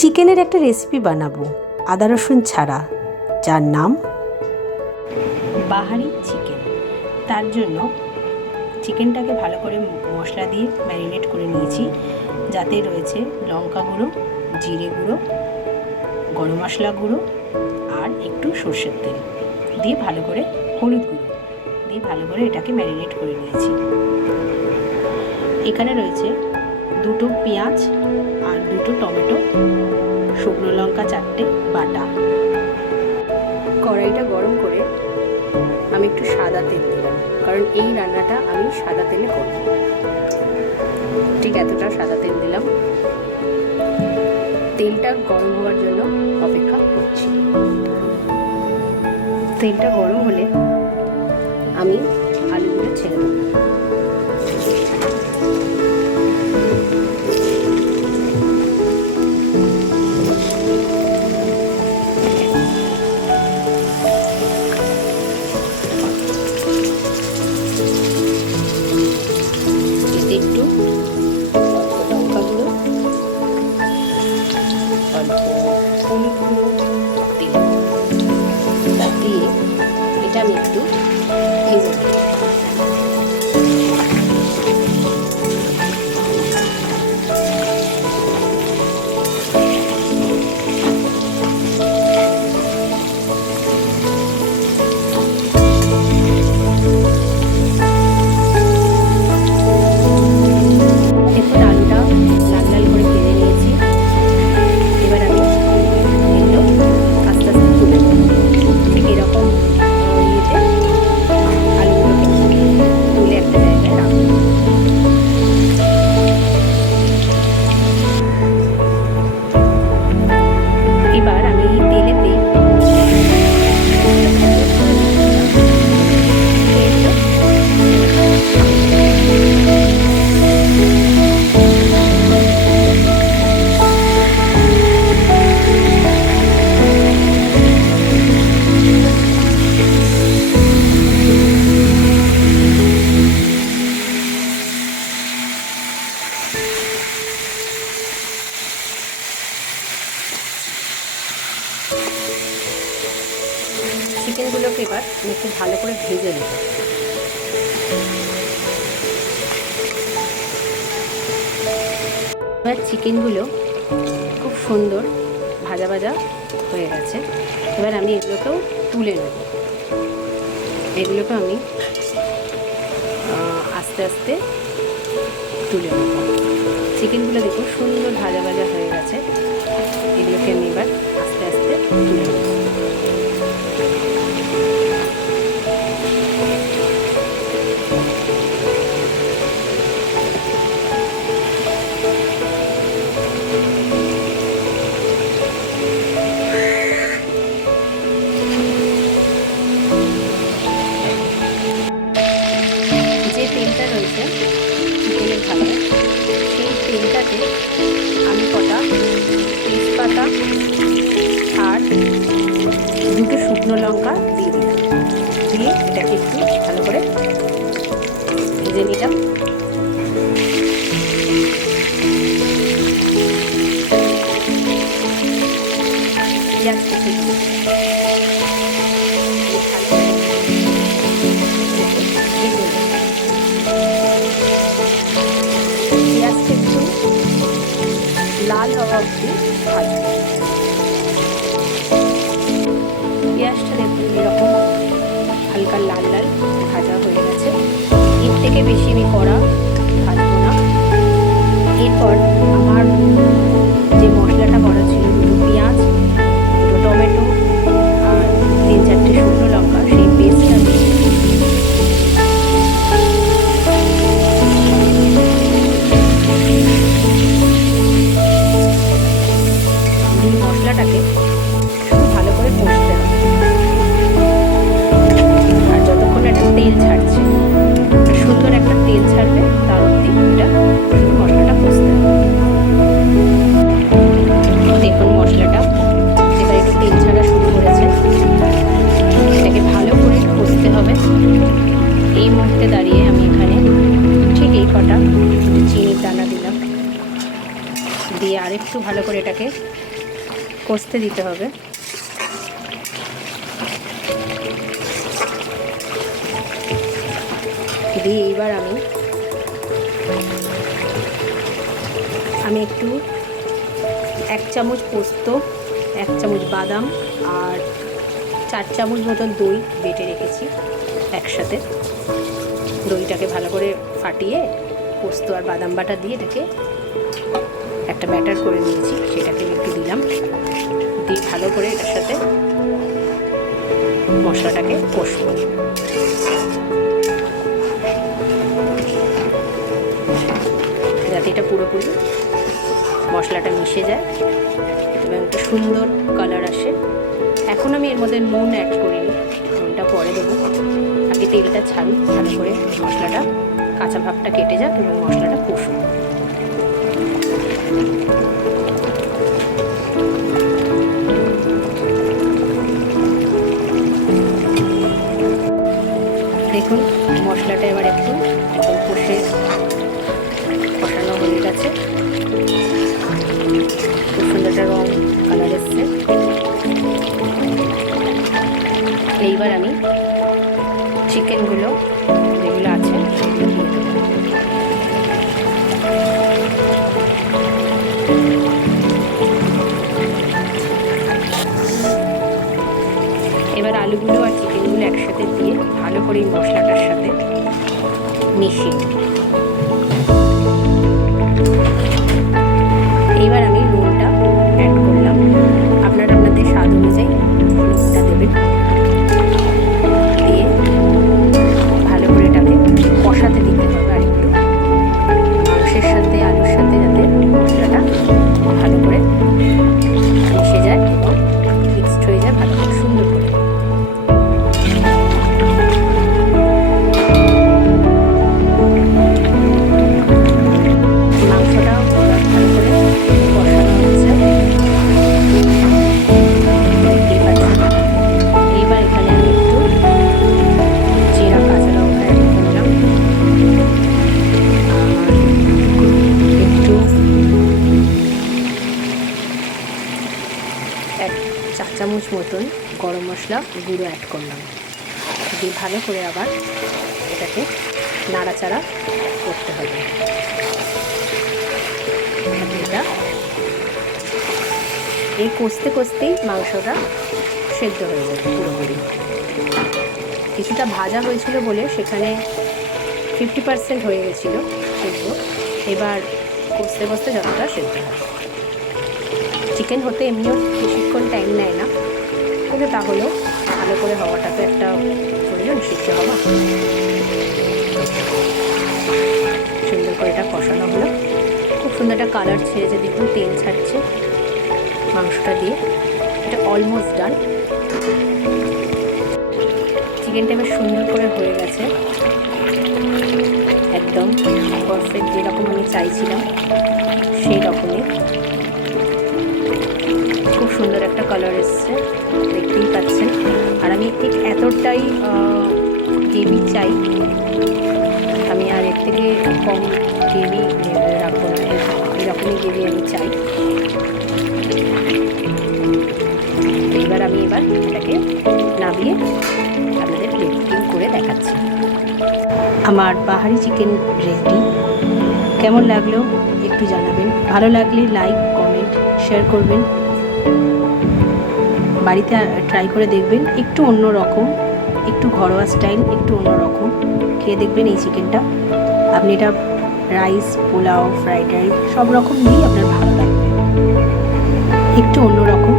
চিকেনের একটা রেসিপি বানাবো আদা রসুন ছাড়া, যার নাম বাহারি চিকেন। তার জন্য চিকেনটাকে ভালো করে মশলা দিয়ে ম্যারিনেট করে নিয়েছি, যাতে রয়েছে লঙ্কা গুঁড়ো, জিরে গুঁড়ো, গরম মশলা গুঁড়ো আর একটু সর্ষের তেল দিয়ে ভালো করে, হলুদ গুঁড়ো দিয়ে ভালো করে এটাকে ম্যারিনেট করে নিয়েছি। এখানে রয়েছে 2টো পেঁয়াজ আর 2টো টমেটো, শুকনো লঙ্কা 4টে বাটা। কড়াইটা গরম করে আমি একটু সাদা তেল দিলাম, কারণ এই রান্নাটা আমি সাদা তেলে করব। ঠিক এতটা সাদা তেল দিলাম। তেলটা গরম হওয়ার জন্য অপেক্ষা করছি। তেলটা গরম হলে আমি আলুগুলো ছেড়ে দেব। একটু লঙ্কা গুঁড়ো, অল্প হলুদ গুঁড়ো দিলাম, দিয়ে এটা আমি একটু ভেজে নেব। চিকেনগুলোকে এবার আমি একটু ভালো করে ভেজে নেব। এবার চিকেনগুলো খুব সুন্দর ভাজা ভাজা হয়ে গেছে। এবার আমি এগুলোকেও তুলে নেব। এগুলোকে আমি আস্তে আস্তে তুলে নেব। চিকেনগুলো দেখো সুন্দর ভাজা ভাজা হয়ে গেছে। এগুলোকে আমি এবার আস্তে আস্তে তুলে নেব। তেলটা রয়েছে চিকেনের ভাজা, সেই তেলটাতে আমি কটা তেজপাতা আর 2টো শুকনো লঙ্কা দিয়ে দিলাম। দিয়ে এটাকে একটু ভালো করে ভেজে নিলাম। পেঁয়াজ কেটে দিলাম। পেঁয়াজটা একটু লাল হওয়া অবধি ভাজবো। পেঁয়াজটা দেখুন এরকম হালকা লাল লাল ভাজা হয়ে গেছে। এর থেকে বেশি আমি কড়া ভাজবো না। এরপর আমার যে মশলাটা করা ছিল, 2টো পেঁয়াজ, 2টো টমেটো আর 3-4টে শুকনো লঙ্কা, সেই পেস্টটা মশলাটাকে শুধু ভালো করে কষতে হবে। আর যতক্ষণ একটা তেল ছাড়ছে, সুন্দর একটা তেল ছাড়বে, তার অবধি এটা শুধু মশলাটা কষতে হবে। করে এটাকে কষতে দিতে হবে। দিয়ে এইবার আমি একটু 1 চামচ পোস্ত, 1 চামচ বাদাম আর 4 চামচ মতন দই বেটে রেখেছি একসাথে। দইটাকে ভালো করে ফাটিয়ে পোস্ত আর বাদাম বাটা দিয়ে এটাকে একটা ব্যাটার করে নিয়েছি, সেটাকে একটু দিলাম। দিয়ে ভালো করে এটার সাথে মশলাটাকে কষবো। যাতে এটা পুরোপুরি মশলাটা মিশে যায় এবং একটা সুন্দর কালার আসে। এখন আমি এর মধ্যে নুন অ্যাড করিনি, নুনটা পরে দেবো। আগে তেলটা ছাড়ুক, ভালো করে মশলাটা কাঁচা ভাবটা কেটে যাক এবং মশলাটা কষুক। দেখুন মশলাটা এবার একটু কষানো হয়ে গেছে, খুব সুন্দর একটা রং কালার এসছে। এইবার আমি চিকেনগুলো যেগুলো আছে সেগুলো দিয়ে দেবো। এবার আলুগুলো আর চিকেনগুলো একসাথে দিয়ে ভালো করে এই মশলাটার সাথে মিশিয়ে এইবার আমি নুনটা অ্যাড করলাম। আপনারা আপনাদের স্বাদ অনুযায়ী নুনটা দেবেন। দিয়ে ভালো করে এটাকে কষাতে দিতে হবে আর একটু, মাংসের সাথে আলুর সাথে, যাতে মশলাটা ভালো করে মিশে যায় এবং মিক্সড হয়ে যায় ভালো করে সুন্দর করে। মাংসটাও ভালো করে কষানো হচ্ছে। এইবার এখানে আমি একটু জিরা কাঁচা লঙ্কা অ্যাড করলাম আর একটু 1 চা চামচ মতন গরম মশলা গুঁড়ো অ্যাড করলাম। দিয়ে ভালো করে আবার এটাকে নাড়াচাড়া করতে হবে। এটা এই কষতে কষতেই মাংসটা সেদ্ধ হয়ে যাবে পুরোপুরি। কিছুটা ভাজা হয়েছিল বলে সেখানে 50% হয়ে গেছিলো সেদ্ধ। এবার কষতে কষতে যতটা সেদ্ধ হয়। চিকেন হতে এমনিও বেশিক্ষণ টাইম নেয় না, কিন্তু তাহলেও ভালো করে হওয়াটা তো একটা প্রয়োজন, সিদ্ধ হওয়া। সুন্দর করে এটা কষানো হলো, খুব সুন্দর একটা কালার ছেড়েছে, দেখুন তেল ছাড়ছে মাংসটা দিয়ে। এটা অলমোস্ট ডান। চিকেনটা এবার সুন্দর করে হয়ে গেছে, একদম পারফেক্ট, যেরকম আমি চাইছিলাম সেই রকমই। খুব সুন্দর একটা কালার এসছে, দেখতেই পাচ্ছেন। আর আমি ঠিক এতটাই গ্রেভি চাই, আমি আর এর থেকে কম গ্রেভি রাখবো না, এরকমই গ্রেভি আমি চাই। এবার এটাকে নামিয়ে আপনাদের প্লেটিং করে দেখাচ্ছি। আমার বাহারি চিকেন রেডি। কেমন লাগলো একটু জানাবেন, ভালো লাগলে লাইক, কমেন্ট, শেয়ার করবেন। বাড়িতে ট্রাই করে দেখবেন, একটু অন্য রকম, একটু ঘরোয়া স্টাইল, একটু অন্য রকম। খেয়ে দেখবেন এই চিকেনটা। আপনি এটা রাইস, পোলাও, ফ্রাইড রাইস সব রকম দিয়েই আপনার ভালো লাগবে, একটু অন্য রকম।